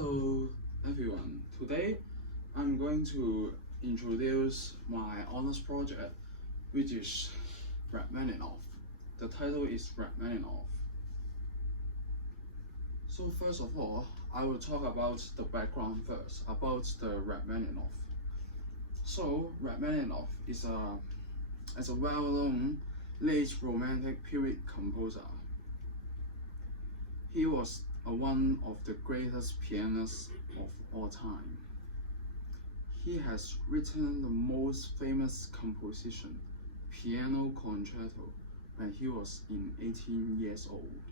Hello everyone, today I'm going to introduce my honors project, which is Rachmaninoff. The title is Rachmaninoff. So first of all, I will talk about the background first, about the Rachmaninoff. So Rachmaninoff is a well-known late Romantic period composer. He was one of the greatest pianists of all time. He has written the most famous composition, Piano Concerto, when he was 18 years old.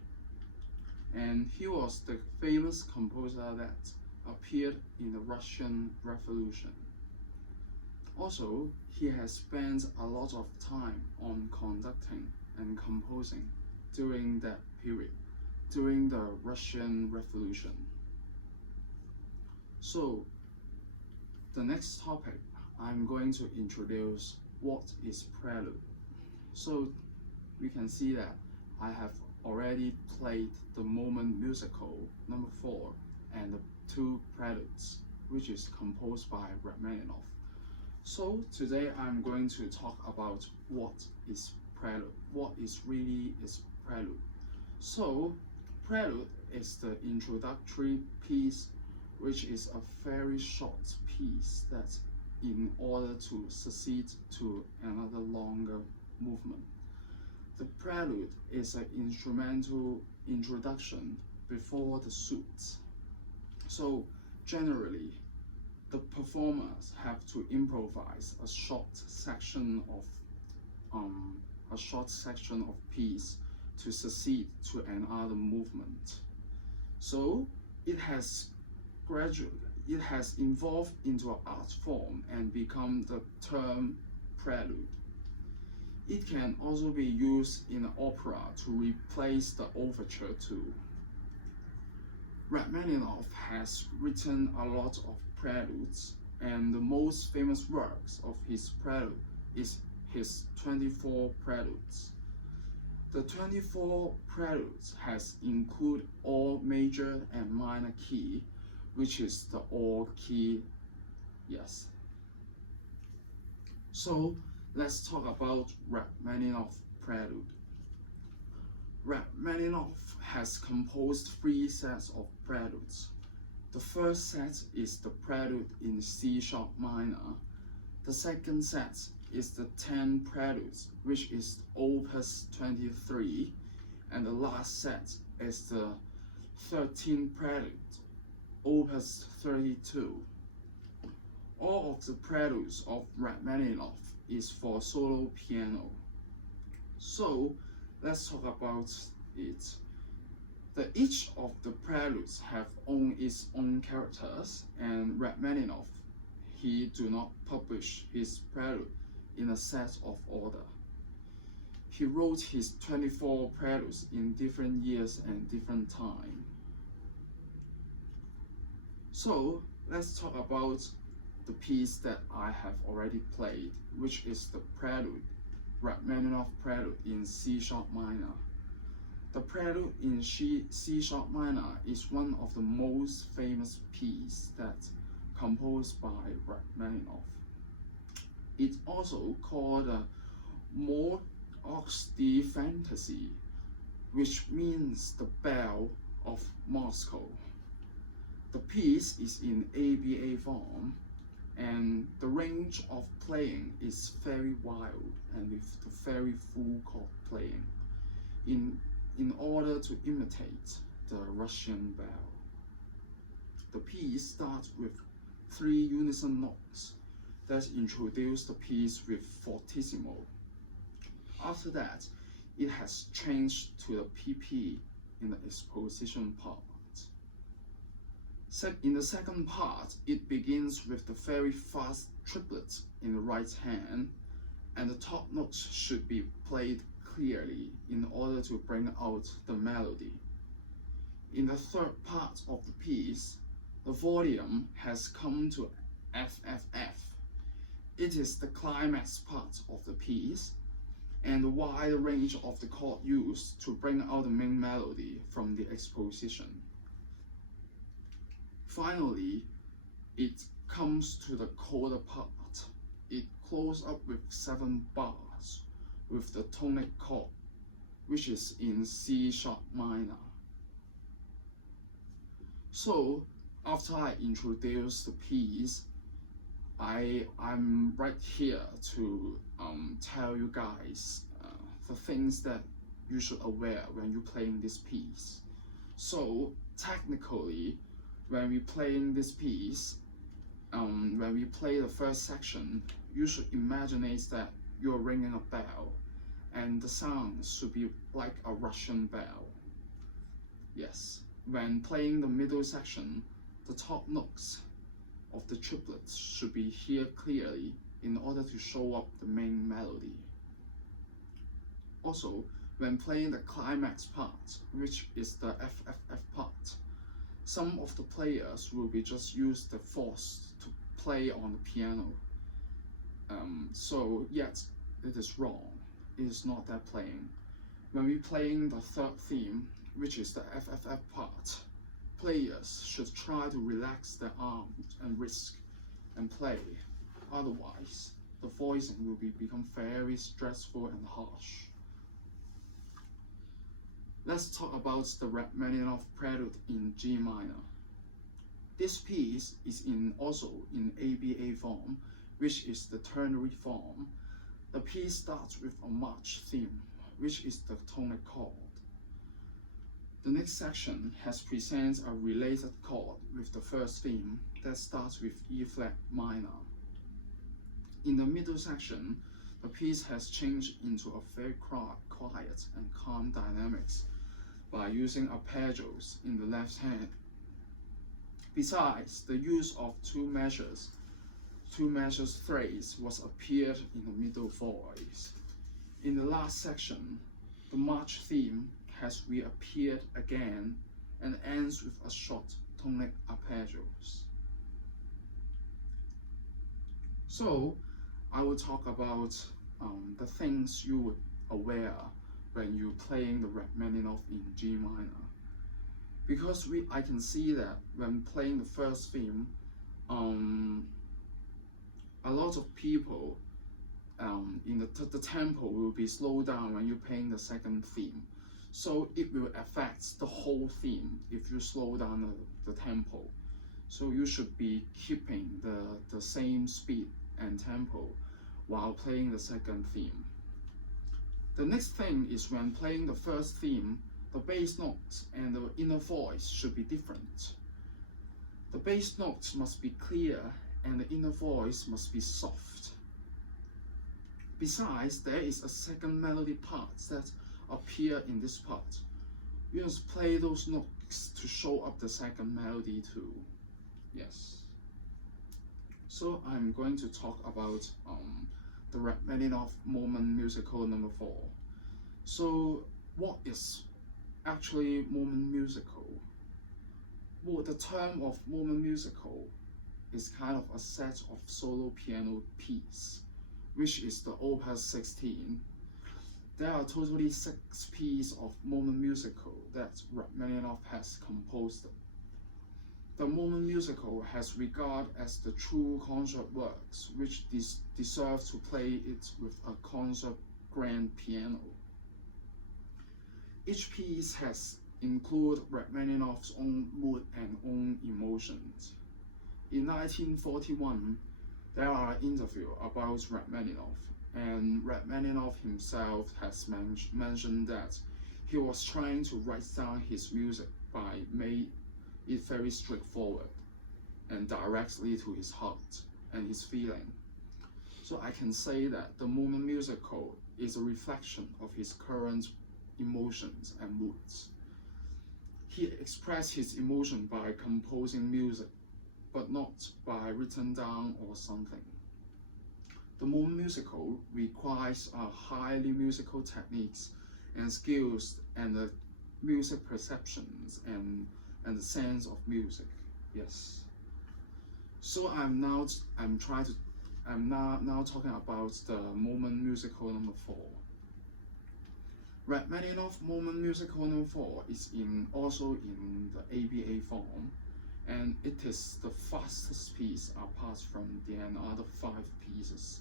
And he was the famous composer that appeared in the Russian Revolution. Also, he has spent a lot of time on conducting and composing during that period, during the Russian Revolution. So, the next topic, I'm going to introduce what is prelude. So, we can see that I have already played the Moment musical number 4 and the 2 preludes, which is composed by Rachmaninoff. So, today I'm going to talk about what is prelude, what is really is prelude. So, prelude is the introductory piece, which is a very short piece that in order to succeed to another longer movement. The prelude is an instrumental introduction before the suite. So generally, the performers have to improvise a short section of piece to succeed to another movement. So it has evolved into an art form and become the term prelude. It can also be used in an opera to replace the overture too. Rachmaninoff has written a lot of preludes, and the most famous works of his prelude is his 24 preludes. The 24 preludes has include all major and minor key, which is the all key, yes. So let's talk about Rachmaninoff prelude. Rachmaninoff has composed 3 sets of preludes. The first set is the prelude in C sharp minor. The second set is the 10 preludes, which is opus 23, and the last set is the 13 preludes, opus 32. All of the preludes of Rachmaninoff is for solo piano. So let's talk about it. Each of the preludes have its own characters, and Rachmaninoff, he do not publish his prelude in a set of order. He wrote his 24 preludes in different years and different time. So let's talk about the piece that I have already played, which is the prelude, Rachmaninoff prelude in C sharp minor. The prelude in C sharp minor is one of the most famous pieces that composed by Rachmaninoff. It's also called a Mot aux die Fantasie, which means the bell of Moscow. The piece is in ABA form, and the range of playing is very wild and with the very full chord playing in order to imitate the Russian bell. The piece starts with 3 unison notes that introduce the piece with fortissimo. After that, it has changed to the PP in the exposition part. In the second part, it begins with the very fast triplet in the right hand, and the top notes should be played clearly in order to bring out the melody. In the third part of the piece, the volume has come to FFF. It is the climax part of the piece, and the wide range of the chord used to bring out the main melody from the exposition. Finally, it comes to the coda part. It closes up with 7 bars with the tonic chord, which is in C sharp minor. So after I introduce the piece, I'm right here to tell you guys the things that you should aware when you're playing this piece. So technically, when we're playing this piece, when we play the first section, you should imagine that you're ringing a bell, and the sound should be like a Russian bell. Yes. When playing the middle section, the top notes of the triplets should be heard clearly in order to show up the main melody. Also, when playing the climax part, which is the FFF part, some of the players will be just use the force to play on the piano. So yet it is wrong. It is not that playing. When we're playing the third theme, which is the FFF part, players should try to relax their arms and wrists and play. Otherwise, the voicing will become very stressful and harsh. Let's talk about the Rachmaninoff Prelude in G minor. This piece is also in ABA form, which is the ternary form. The piece starts with a march theme, which is the tonic chord. The next section presents a related chord with the first theme that starts with E flat minor. In the middle section, the piece has changed into a very quiet and calm dynamics by using arpeggios in the left hand. Besides, the use of two measures phrase was appeared in the middle voice. In the last section, the march theme has reappeared again and ends with a short tonic arpeggios. So I will talk about the things you would aware when you're playing the Rachmaninoff in G minor. Because I can see that when playing the first theme, a lot of people in the tempo will be slowed down when you're playing the second theme. So it will affect the whole theme if you slow down the tempo. So you should be keeping the same speed and tempo while playing the second theme. The next thing is when playing the first theme, the bass notes and the inner voice should be different. The bass notes must be clear and the inner voice must be soft. Besides, there is a second melody part that appear in this part. You must play those notes to show up the second melody too. Yes. So I'm going to talk about the Rachmaninoff Moment Musical number 4. So what is actually moment musical? Well, the term of moment musical is kind of a set of solo piano piece, which is the Opus 16. There are totally 6 pieces of moment musical that Rachmaninoff has composed. The moment musical has regard as the true concert works, which deserve to play it with a concert grand piano. Each piece has include Rachmaninoff's own mood and own emotions. In 1941, there are interviews about Rachmaninoff, and Rachmaninoff himself has mentioned that he was trying to write down his music by making it very straightforward and directly to his heart and his feeling. So I can say that the moment musical is a reflection of his current emotions and moods. He expressed his emotion by composing music, but not by written down or something. The moment musical requires highly musical techniques and skills and the music perceptions and the sense of music. Yes. So I'm now talking about the moment musical number 4. Rachmaninoff Moment Musical number 4 is also in the ABA form, and it is the fastest piece apart from the other 5 pieces.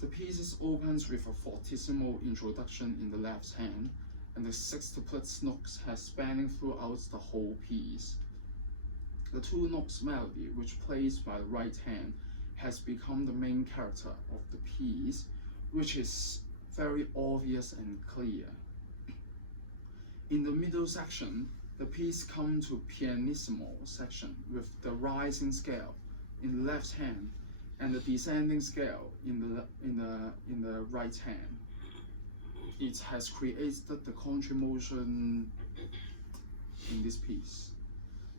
The piece opens with a fortissimo introduction in the left hand, and the sextuplet notes has spanning throughout the whole piece. The 2 notes melody, which plays by the right hand, has become the main character of the piece, which is very obvious and clear. In the middle section, the piece comes to pianissimo section with the rising scale in the left hand and the descending scale in the right hand. It has created the country motion in this piece.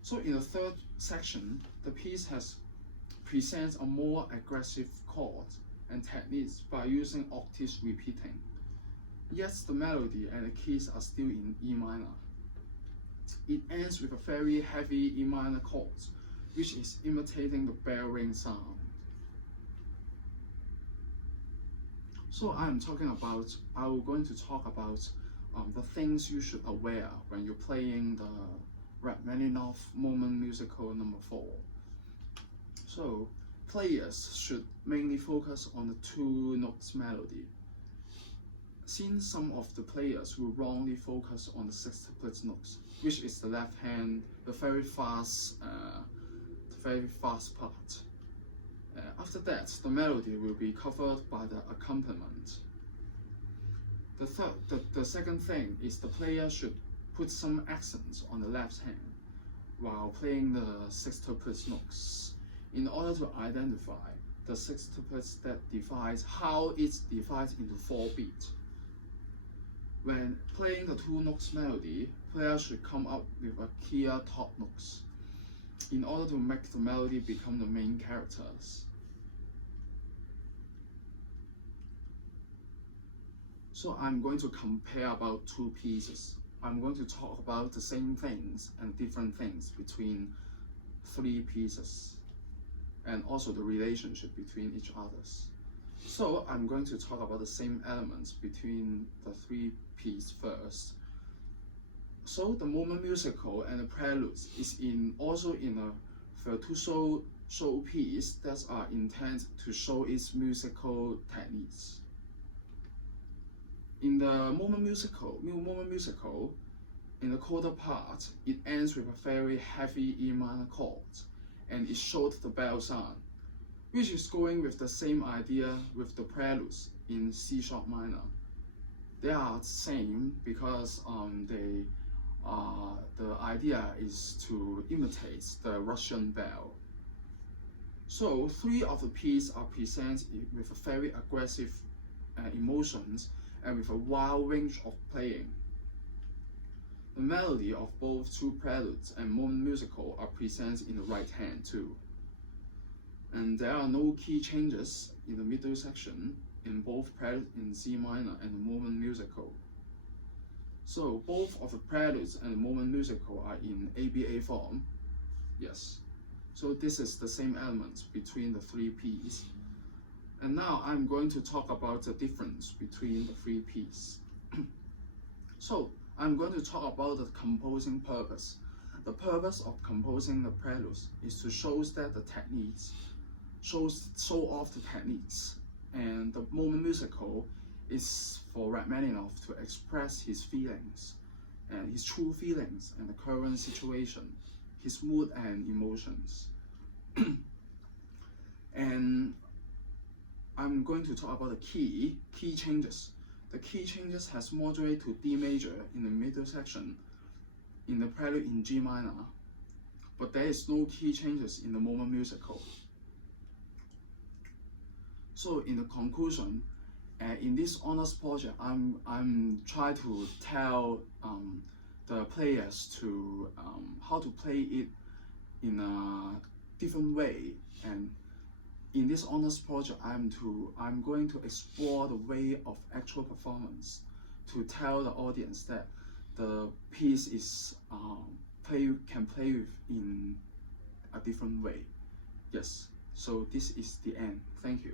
So in the third section, the piece presents a more aggressive chord and techniques by using octaves repeating. Yet the melody and the keys are still in E minor. It ends with a very heavy E minor chord, which is imitating the bell ring sound. So I'm going to talk about the things you should aware when you're playing the Rachmaninoff Moment Musical No. 4. So players should mainly focus on the 2 notes melody. Since some of the players will wrongly focus on the sextuplet notes, which is the left hand, the very fast part. After that, the melody will be covered by the accompaniment. The second thing is the player should put some accents on the left hand while playing the sextuplet notes in order to identify the sextuplets that divides how it divides into 4 beats. When playing the 2 notes melody, players should come up with a clear top notes in order to make the melody become the main characters. So I'm going to compare about 2 pieces. I'm going to talk about the same things and different things between 3 pieces, and also the relationship between each others. So I'm going to talk about the same elements between the 3 pieces first. So the moment musical and the preludes is also in a virtuoso piece that are intended to show its musical techniques. In the moment musical, in the coda part, it ends with a very heavy E minor chord, and it showed the bell sound, which is going with the same idea with the preludes in C sharp minor. They are the same because the idea is to imitate the Russian bell. So 3 of the pieces are presented with a very aggressive emotions and with a wide range of playing. The melody of both 2 preludes and moment musical are presented in the right hand too. And there are no key changes in the middle section in both preludes in C minor and the moment musical. So both of the preludes and the moment musical are in ABA form. Yes. So this is the same elements between the 3 pieces. And now I'm going to talk about the difference between the 3 pieces. So I'm going to talk about the composing purpose. The purpose of composing the preludes is to show off the techniques. And the moment musical is for Rachmaninoff to express his feelings, and his true feelings and the current situation, his mood and emotions. And I'm going to talk about the key changes. The key changes has moderate to D major in the middle section in the prelude in G minor, but there is no key changes in the moment musical. So in the conclusion, in this honors project, I'm trying to tell the players to how to play it in a different way. And in this honors project, I'm going to explore the way of actual performance to tell the audience that the piece is can play with in a different way. Yes. So this is the end. Thank you.